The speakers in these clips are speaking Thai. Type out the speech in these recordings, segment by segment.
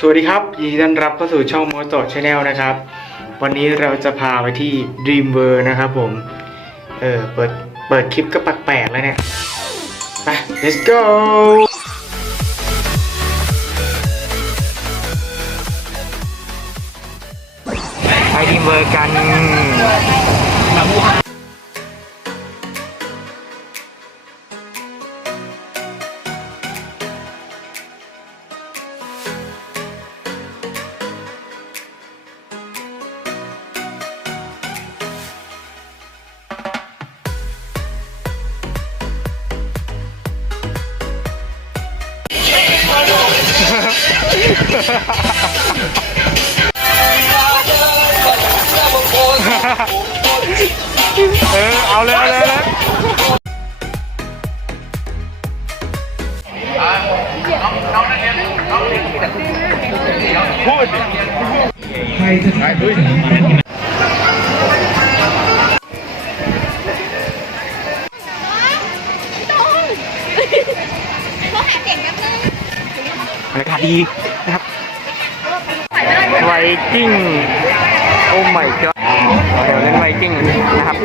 สวัสดีครับยินดีต้อนรับเข้าสู่ช่อง m o t o Channel นะครับ วันนี้เราจะพาไปที่ Dream World นะครับผม เออเปิดเปิดคลิปก็แปลกๆแล้วเนี่ยไป let's go ไป Dream World กัน เออเอาเลยเอาเลยเอาเลยพูดใครจะถ่ายด้วย ดีนะครับไวกิ้งโอ้ไม่ก็เดี๋ยวเล่นไวกิ้งนะครับ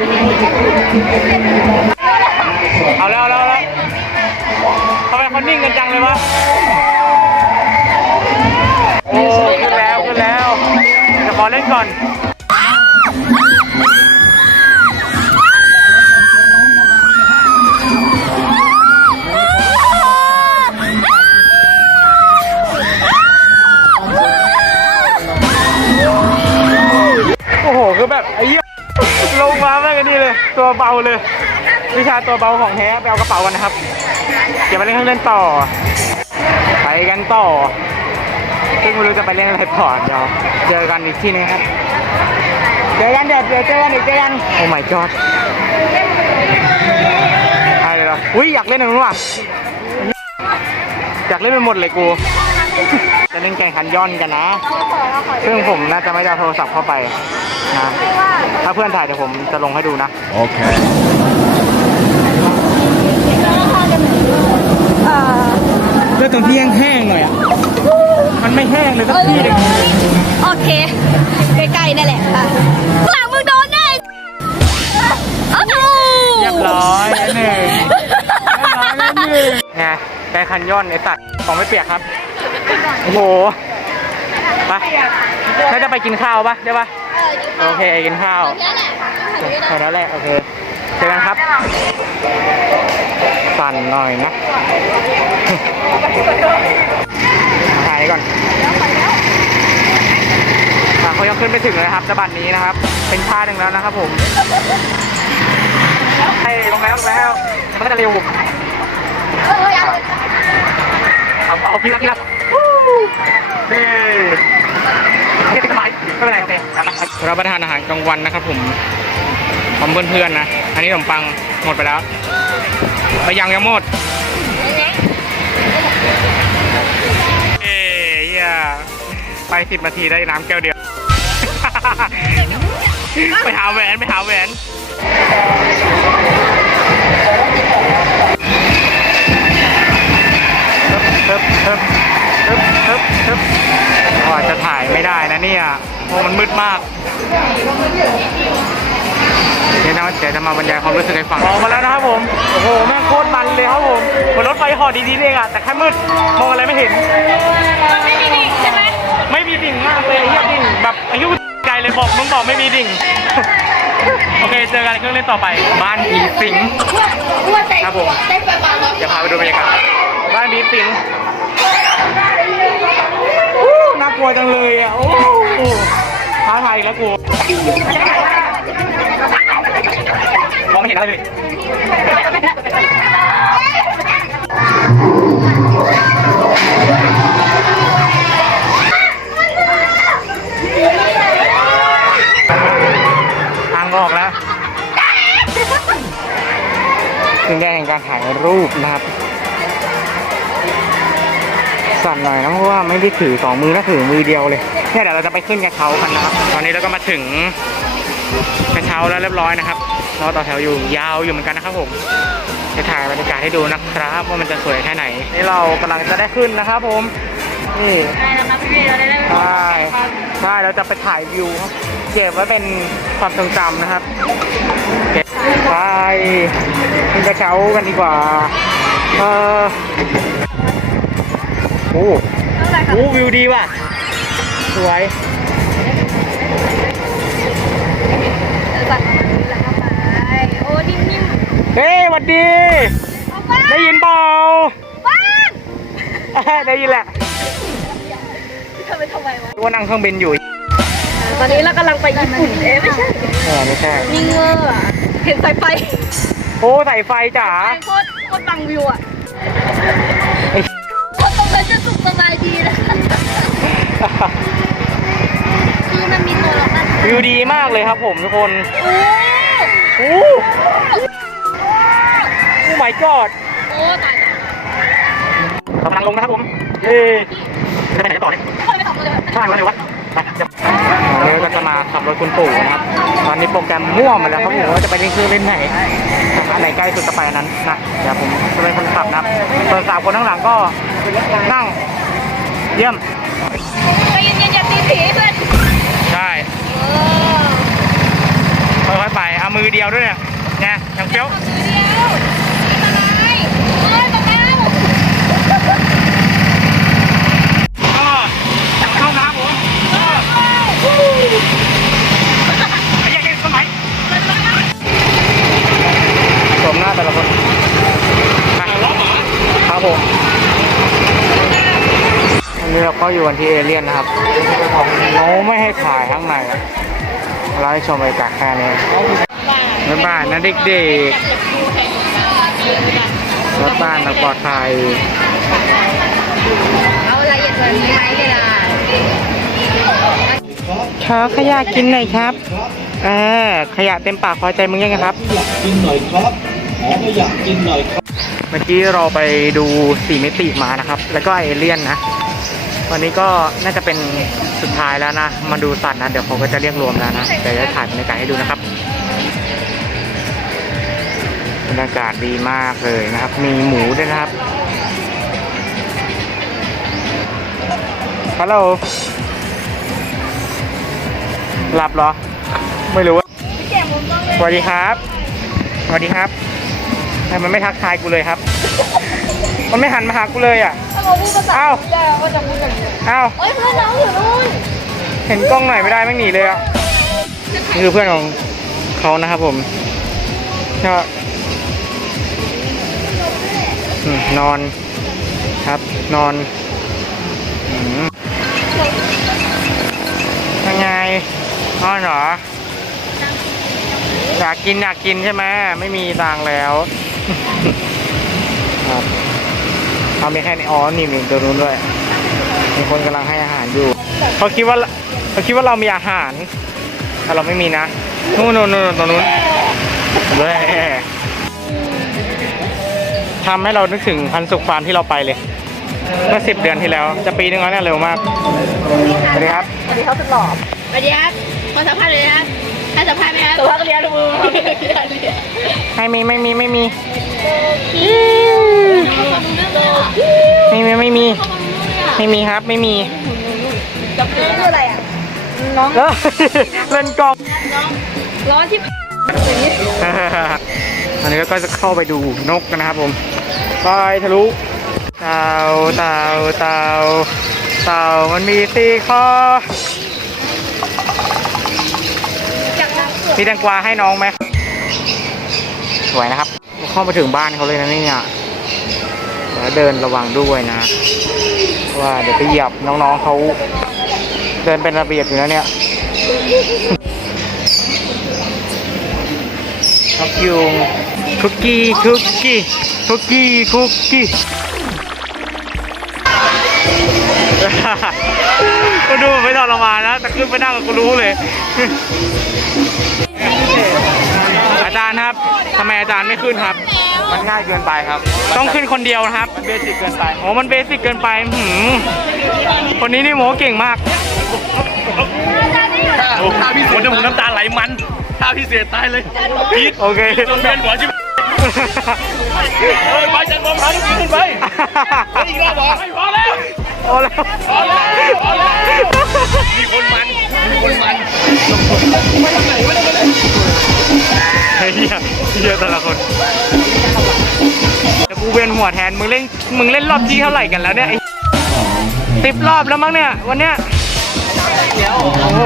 เอาแล้วเอาแล้วแล้วทำไมเขานิ่งกันจังเลยวะโอ้ขึ้นแล้วขึ้นแล้วจะขอเล่นก่อน เบาเลย วิชาตัวเบาของแท้ไปเอากระเป๋ากันนะครับ เดี๋ยวไปเล่นเครื่องเล่นต่อ ไปกันต่อซึ่งไม่รู้จะไปเล่นอะไรต่อเดี๋ยวเจอกันอีกที่นึงครับเจอกันเดี๋ยวเดี๋ยวเจอกันอีกเจอกันโอ้ my god อะไรเหรออุ้ยอยากเล่นอันนู้นว่ะอยากเล่นไปหมดเลยกู จะเล่นแข่งขันย่อนกันนะ ซึ่งผมน่าจะไม่ได้เอาโทรศัพท์เข้าไปนะถ้าเพื่อนถ่ายเดี๋ยวผมจะลงให้ดูนะ Okay. เลือกตรงที่แห้งๆหน่อยอะ มันไม่แห้งเลยสักทีหนึงโอเค ใกล้ๆนั่นแหละค่ะข้างหลังมึงโดนแน่โอ้โหเรียบร้อยแล้วหนึ่งเรียบร้อยแล้วหนึ่งไงแกงคันย่อนไอสัตว์ของไม่เปียกครับ โอ้โหไปน่าจะไปกินข้าวปะได้ปะโอเคกินข้าวนั่นแหละแค่นั้นแหละโอเคเจอกันครับ สั่นหน่อยนะถ่ายก่อนอะเขายังขึ้นไม่ถึงเลยนะครับจะบัตรนี้นะครับ เป็นชาหนึ่งแล้วนะครับผมไอ้ลงแล้วลงแล้วมันก็จะเร็วเอาเอาพี่ละพี่ละ เฮ้ไม่เป็นไรไม่เป็นไรรับประทานอาหารกลางวันนะครับผมพร้อมเพื่อนๆนะ อันนี้ขนมปังหมดไปแล้วไปยังยังหมดเอ้ยเหี้ยไปสิบนาทีได้น้ำแก้วเดียว ไปหาแหวนไปหาแหวนเทิบเทิบเทิบเทิบเทิบก็อาจจะถ่ายไม่ได้นะเนี่ยเพราะมันมืดมากเดี๋ยวนะเดี๋ยวจะมาบรรยายความรู้สึกให้ฟังออกมาแล้วนะครับผม โอ้โห แม่งโคตรมันเลยครับผมเหมือนรถไฟเหอดีๆเองอะแต่แค่มืด มองอะไรไม่เห็น มันไม่มีดิ่งใช่ไหมไม่มีดิ่งมากเลยไอ้เหี้ยดิ่งแบบไอ้เหี้ยไกลเลยบอกมึงบอกไม่มีดิ่ง โอเค เจอกันเครื่องเล่นต่อไป บ้านผีสิงครับผมเดี๋ยวพาไปดูบรรยากาศบ้านผีสิงอู้ น่ากลัวจังเลยอะ โอ้ท้าทายแล้วกูมองไม่เห็นอะไรเลยทางออกแล้วซึ่งได้แห่งการถ่ายรูปนะครับ สั่นหน่อยนะเพราะว่าไม่ได้ถือสองมือนะถือมือเดียวเลยเนี่ยเดี๋ยวเราจะไปขึ้นกระเช้ากันนะครับ ตอนนี้เราก็มาถึงกระเช้าแล้วเรียบร้อยนะครับรอต่อแถวอยู่ยาวอยู่เหมือนกันนะครับผมจะถ่ายบรรยากาศให้ดูนะครับว่ามันจะสวยแค่ไหนนี่เรากำลังจะได้ขึ้นนะครับผมนี่ได้แล้วครับพี่เราได้ได้ใช่ใช่เราจะไปถ่ายวิวเก็บไว้เป็นความทรงจำนะครับไปขึ้นกระเช้ากันดีกว่าเออ โอ้เท่าไหร่ครับโหวิวดีว่ะ สวยเออบัตรแล้วก็ไปโอ้นิ่มเฮ้ยหวัดดีๆเอาบ้านได้ยินเปล่าบ้านได้ยินแหละทำไปทำไมวะว่านั่งเครื่องบินอยู่ ตอนนี้เรากำลังไปญี่ปุ่นเอ๊ะไม่ใช่เออไม่ใช่มีเงอร์อะเห็นสายไฟ โอ้ใส่ไฟจ๋าไฟโคตรโคตรบังวิวอะ สุขสบายดีนะคือมันมีตัวล็อกนั่นวิวดีมากเลยครับผมทุกคน โอ้โอ้โอ้ my god โอ้ตายตายกำลังลงนะครับผมเฮ้ยจะไปไหนต่อเนี่ยคนไม่ตอบเลยใช่วันไหนวะไปเดี๋ยวเราก็จะมาขับรถคุณปู่นะครับ ตอนนี้โปรแกรมมั่วหมาแล้วครับผมว่าจะไปเล่นเครื่องเล่นไหนอันไหนใกล้สุดก็ไปอันนั้นนะ เดี๋ยวผมจะเป็นคนขับนะครับส่วนสาวคนข้างหลังก็นั่ง เยี่ยมใจเย็นๆอย่าตีผีเพื่อนใช่เออค่อยๆไปเอามือเดียวด้วยเนี่ยไงอย่างเฟี้ยวมือเดียวนี่อะไรเอ้ย นที่เอเลียนนะครับเขาไม่ให้ถ่ายข้างในอะเราให้ชมบรรยากาศแค่นี้บ๊ายบายนะเด็กๆรถบ้านเราปลอดภัยเอาละเอียดกว่านี้ไหมเวลาขอขยะกินหน่อยครับเออขยะเต็มปากพอใจมึงยังไงครับกินหน่อยครับขอขยะกินหน่อยครับ เมื่อกี้เราไปดูสี่มิติมานะครับ แล้วก็เอเลี่ยนนะ วันนี้ก็น่าจะเป็นสุดท้ายแล้วนะ มาดูสัตว์นะ เดี๋ยวเขาก็จะเรียกรวมแล้วนะเดี๋ยวจะถ่ายบรรยากาศให้ดูนะครับบรรยากาศดีมากเลยนะครับ มีหมูด้วยนะครับฮัลโหลหลับเหรอ ไม่รู้ว่าสวัสดีครับ สวัสดีครับทำไมมันไม่ทักทายกูเลยครับ มันไม่หันมาหากูเลยอะ เราพูดภาษาอ้าวจะก็จะพูดแบบนี้อ้าวเอ้ยเพื่อนน้องอยู่นู่นเห็นกล้องหน่อยไม่ได้ไม่หนีเลยอะนี่คือเพื่อนของเขานะครับผมก็อืมนอนครับนอนอืมยังไงนอนเหรออยากกินอยากกินใช่ไหมไม่มีตังค์แล้ว ครับ เอามีแค่นี้อ๋อนี่มีตัวนู้นด้วย มีคนกำลังให้อาหารอยู่เขาคิดว่าเขาคิดว่าเรามีอาหารแต่เราไม่มีนะนู่นนู่นนู่นตรงนู้นเลยทำให้เรานึกถึงพันสุขฟาร์มที่เราไปเลย เมื่อสิบเดือนที่แล้ว จะปีนึงแล้วเนี่ยเร็วมากสวัสดีครับสวัสดีครับสุดหล่อสวัสดีครับขอสัมภาษณ์เลยนะครับ ให้สัมภาษณ์ไหมครับสัมภาษณ์เรียนรู้ไม่มีไม่มีไม่มีไม่มีไม่มีไม่มีครับไม่มีจับคืออะไรอะน้องเออเล่นกล้องร้อนที่อันนี้ก็จะเข้าไปดูนกกันนะครับผมไปทะลุเต่าเต่าเต่าเต่ามันมีสี่คอ จากน้ำ มีแตงกวาให้น้องไหมสวยนะครับ เข้ามาถึงบ้านเขาเลยนะเนี่ยแล้วเดินระวังด้วยนะ ว่าเดี๋ยวไปเหยียบน้องๆเขาเดินเป็นระเบียบอยู่นะเนี่ยนกยุงคุกกี้คุกกี้คุกกี้คุกกี้ก็ดูไม่ทรมานนะแต่ขึ้นไปนั่งก็รู้เลย อาจารย์ครับทำไมอาจารย์ไม่ขึ้นครับ มันง่ายเกินไปครับต้องขึ้นคนเดียวนะครับเบสิกเกินไปโอ้มันเบสิกเกินไปหืมคนนี้นี่โมเก่งมากถ้าพี่เสียผมน้ำตาไหลมันถ้าพี่เสียตายเลยพีทโอเคจนเวียนหัวชิบเฮ้ยไปจันมองหาลูกขึ้นไปอีกรอบบอกให้พอแล้วโอ้แล้วมีคนมันมีคนมัน เฮียเฮียแต่ละคนแต่กูเวียนหัวแทนมึงเล่นมึงเล่นรอบที่เท่าไหร่กันแล้วเนี่ยไอ้สิบรอบแล้วมั้งเนี่ยวันเนี้ยโอ้โห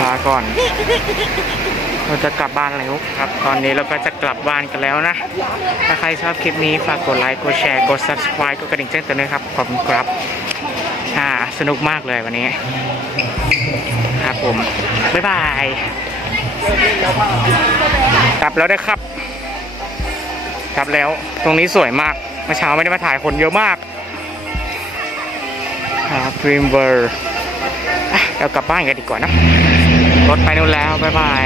ลาก่อน เราจะกลับบ้านแล้วครับ ตอนนี้เราก็จะกลับบ้านกันแล้วนะ ถ้าใครชอบคลิปนี้ฝากกดไลค์กดแชร์กด subscribe กดกระดิ่งแจ้งเตือนด้วยครับขอบคุณครับอ่าสนุกมากเลยวันนี้ ครับผม บ๊ายบาย กลับแล้วได้ครับ กลับแล้วตรงนี้สวยมากเมื่อเช้าไม่ได้มาถ่ายคนเยอะมากครับดรีมเวอร์เรากลับบ้านกันดีกว่านะรถไปนู่นแล้ว บ๊ายบาย